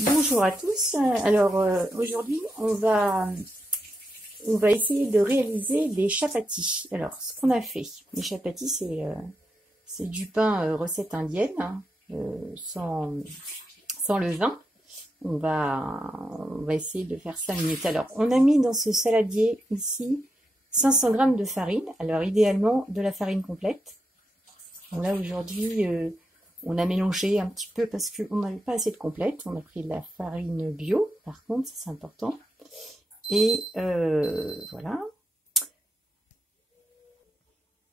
Bonjour à tous. Alors aujourd'hui on va essayer de réaliser des chapatis. Alors ce qu'on a fait, les chapatis c'est du pain recette indienne, hein, sans levain. On va essayer de faire 5 minutes. Alors on a mis dans ce saladier ici 500 g de farine. Alors idéalement de la farine complète. Bon, là aujourd'hui on a mélangé un petit peu parce qu'on n'avait pas assez de complète. On a pris de la farine bio, par contre, c'est important. Et voilà.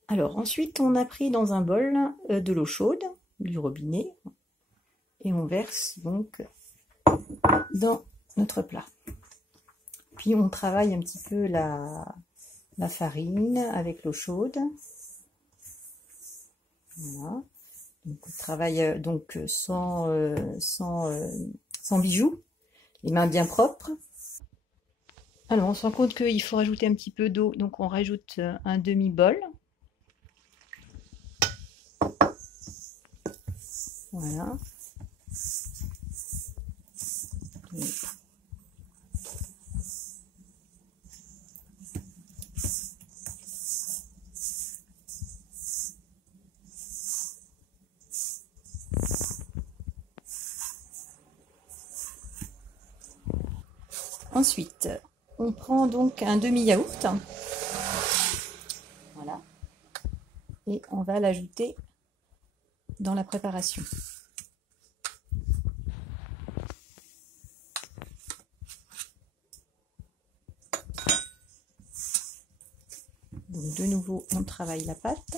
Alors ensuite, on a pris dans un bol de l'eau chaude, du robinet, et on verse donc dans notre plat. Puis on travaille un petit peu la farine avec l'eau chaude. Voilà. Donc on travaille donc sans bijoux, les mains bien propres. Alors on se rend compte qu'il faut rajouter un petit peu d'eau, donc on rajoute un demi-bol. Voilà. Ensuite, on prend donc un demi-yaourt. Voilà. Et on va l'ajouter dans la préparation. Donc de nouveau, on travaille la pâte.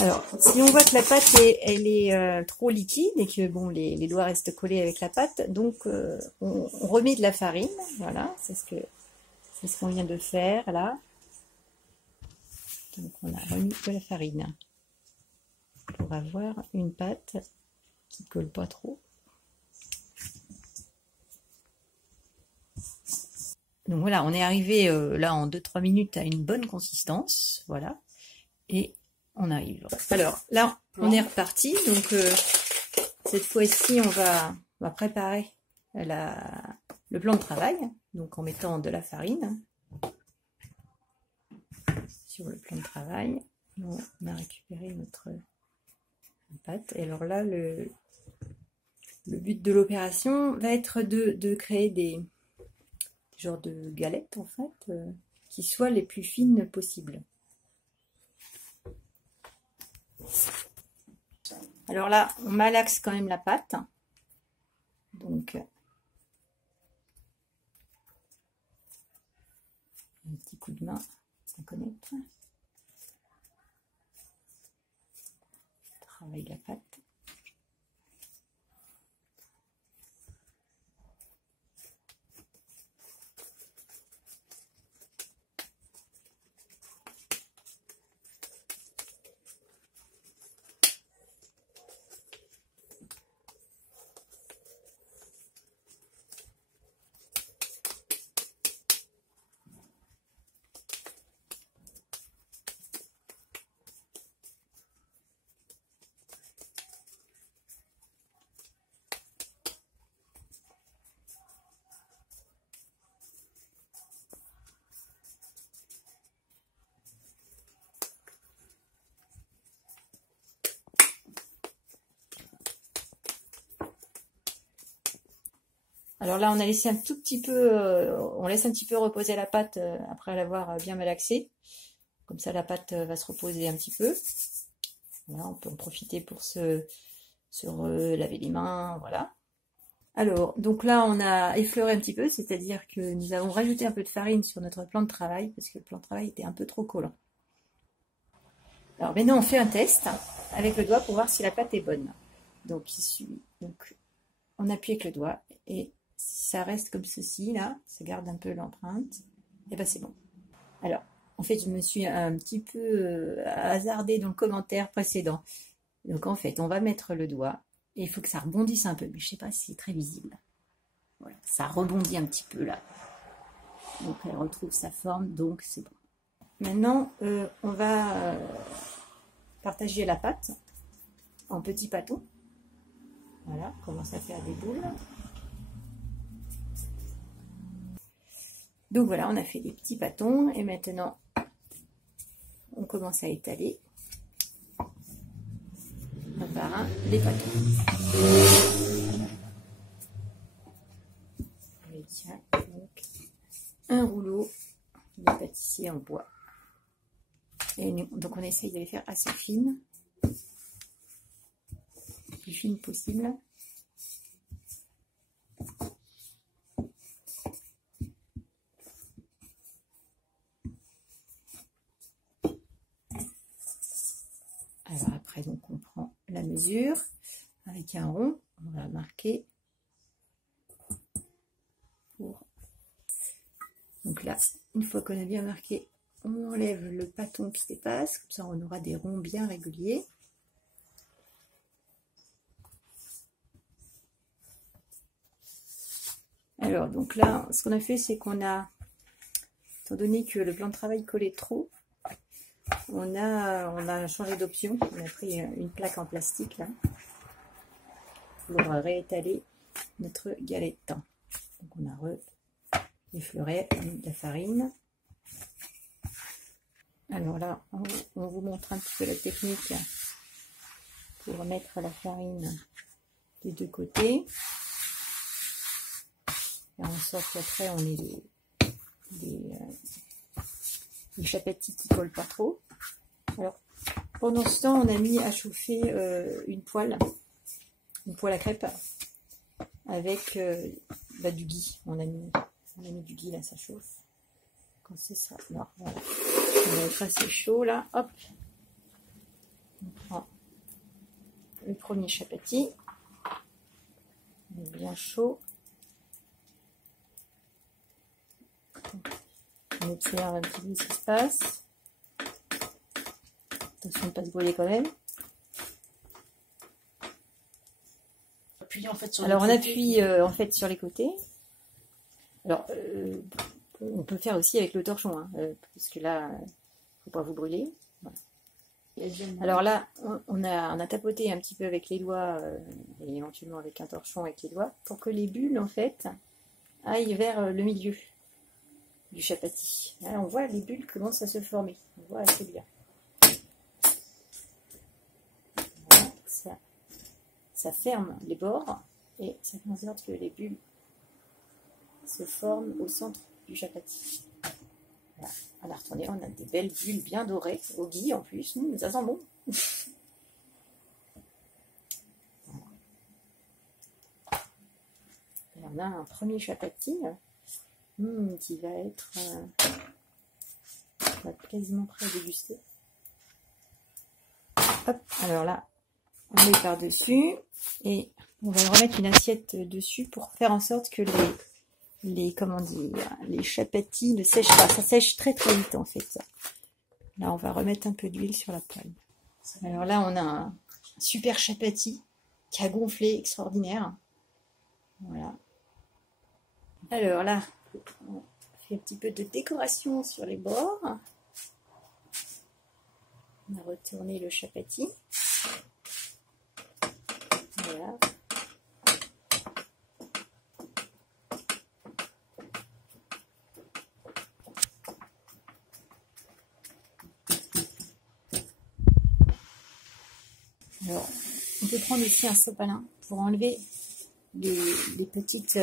Alors, si on voit que la pâte elle est trop liquide et que bon les doigts restent collés avec la pâte, donc on remet de la farine. Voilà, c'est ce qu'on vient de faire là. Donc on a remis de la farine pour avoir une pâte qui colle pas trop. Donc voilà, on est arrivé là en 2-3 minutes à une bonne consistance, voilà. Et on arrive. Alors là, on est reparti. Donc cette fois-ci, on va préparer le plan de travail. Donc en mettant de la farine sur le plan de travail. On a récupéré notre pâte. Et alors là, le but de l'opération va être de créer des genres de galettes en fait, qui soient les plus fines possibles. Alors là, on malaxe quand même la pâte. Donc, un petit coup de main à connaître. Travaille la pâte. Alors là, on a laissé un tout petit peu, on laisse un petit peu reposer la pâte après l'avoir bien malaxée. Comme ça, la pâte va se reposer un petit peu. Voilà, on peut en profiter pour se laver les mains, voilà. Alors, donc là, on a effleuré un petit peu, c'est-à-dire que nous avons rajouté un peu de farine sur notre plan de travail, parce que le plan de travail était un peu trop collant. Alors maintenant, on fait un test avec le doigt pour voir si la pâte est bonne. Donc, on appuie avec le doigt, et si ça reste comme ceci, là, ça garde un peu l'empreinte, et ben c'est bon. Alors, en fait, je me suis un petit peu hasardée dans le commentaire précédent. Donc en fait, on va mettre le doigt et il faut que ça rebondisse un peu, mais je ne sais pas si c'est très visible. Voilà, ça rebondit un petit peu là. Donc elle retrouve sa forme, donc c'est bon. Maintenant, on va partager la pâte en petits pâtons. Voilà, on commence à faire des boules. Donc voilà, on a fait des petits pâtons et maintenant on commence à étaler un par un les pâtons. Et tiens, donc un rouleau de pâtissier en bois. Et donc on essaye de les faire assez fines, le plus fines possible. Alors après, donc on prend la mesure avec un rond, on va marquer pour. Donc là, une fois qu'on a bien marqué, on enlève le pâton qui dépasse, comme ça on aura des ronds bien réguliers. Alors donc là, ce qu'on a fait, c'est qu'on a, étant donné que le plan de travail collait trop, on a changé d'option. On a pris une plaque en plastique là pour réétaler notre galette. Donc on a effleuré la farine. Alors là, on vous montre un petit peu la technique pour mettre la farine des deux côtés. Faire en sorte qu'après on ait les chapatis qui ne collent pas trop. Alors, pendant ce temps, on a mis à chauffer une poêle à crêpes avec du ghee. On a mis du ghee là, ça chauffe. Quand c'est ça, non, voilà. On va être assez chaud là, hop. On prend le premier chapati. Il est bien chaud. On observe un petit peu ce qui se passe. Attention de ne pas se brûler quand même. Alors on appuie en fait sur les côtés. Alors on peut faire aussi avec le torchon, hein, parce que là, il ne faut pas vous brûler. Voilà. Alors là, on a tapoté un petit peu avec les doigts, et éventuellement avec un torchon avec les doigts, pour que les bulles en fait aillent vers le milieu du chapati. Là, on voit les bulles commencent à se former. On voit assez bien. Voilà, ça ferme les bords et ça fait en sorte que les bulles se forment au centre du chapati. Voilà. À la retournée, on a des belles bulles bien dorées, au ghee en plus. Ça sent bon. Et on a un premier chapati qui va être quasiment prêt à déguster. Hop, alors là, on met par-dessus et on va remettre une assiette dessus pour faire en sorte que les chapatis ne sèchent pas. Ça sèche très très vite en fait. Là, on va remettre un peu d'huile sur la poêle. Alors là, on a un super chapati qui a gonflé, extraordinaire. Voilà. Alors là, on fait un petit peu de décoration sur les bords. On a retourné le chapati. Voilà. Alors, on peut prendre aussi un sopalin pour enlever les petites,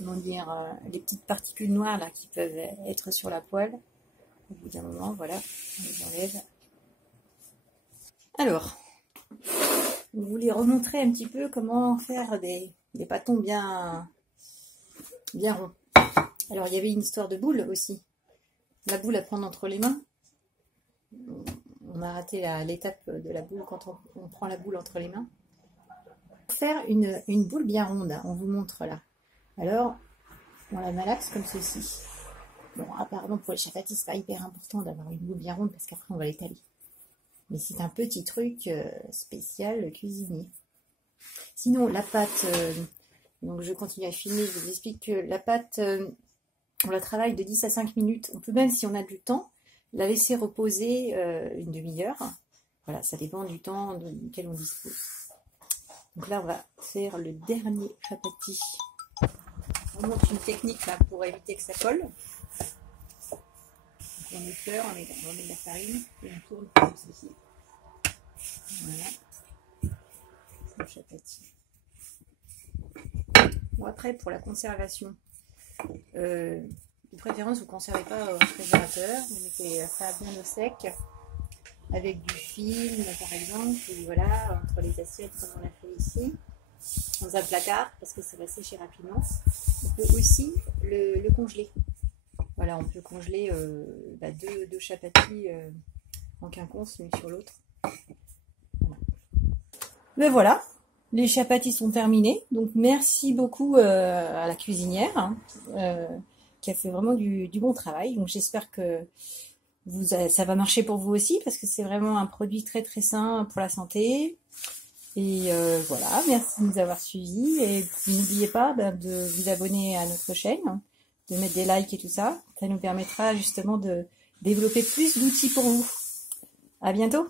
les petites particules noires là qui peuvent être sur la poêle. Au bout d'un moment, voilà, on les enlève. Alors, je voulais remontrer un petit peu comment faire des pâtons bien ronds. Alors, il y avait une histoire de boule aussi. La boule à prendre entre les mains. On a raté l'étape de la boule quand on prend la boule entre les mains. Pour faire une boule bien ronde, on vous montre là. Alors, on la malaxe comme ceci. Bon, apparemment pour les chapatis, c'est pas hyper important d'avoir une boule bien ronde parce qu'après on va l'étaler. Mais c'est un petit truc spécial cuisinier. Sinon, la pâte, donc je continue à filmer, je vous explique que la pâte, on la travaille de 10 à 5 minutes. On peut même, si on a du temps, la laisser reposer une demi-heure. Voilà, ça dépend du temps duquel on dispose. Donc là, on va faire le dernier chapati. On montre une technique là, pour éviter que ça colle. Donc on effleure, on met de la farine et on tourne comme ceci. Voilà. Le chapati. Bon, après, pour la conservation, de préférence, vous ne conservez pas au réfrigérateur. Vous mettez ça bien au sec, avec du film, par exemple, et voilà, entre les assiettes, comme on l'a fait ici, dans un placard, parce que ça va sécher rapidement. On peut aussi le congeler. Voilà, on peut congeler deux chapatis en quinconce, l'une sur l'autre. Voilà. Mais voilà, les chapatis sont terminés. Donc merci beaucoup à la cuisinière hein, qui a fait vraiment du bon travail. Donc j'espère que ça va marcher pour vous aussi parce que c'est vraiment un produit très très sain pour la santé. Et voilà, merci de nous avoir suivis et n'oubliez pas de vous abonner à notre chaîne, de mettre des likes et tout ça. Ça nous permettra justement de développer plus d'outils pour vous. À bientôt!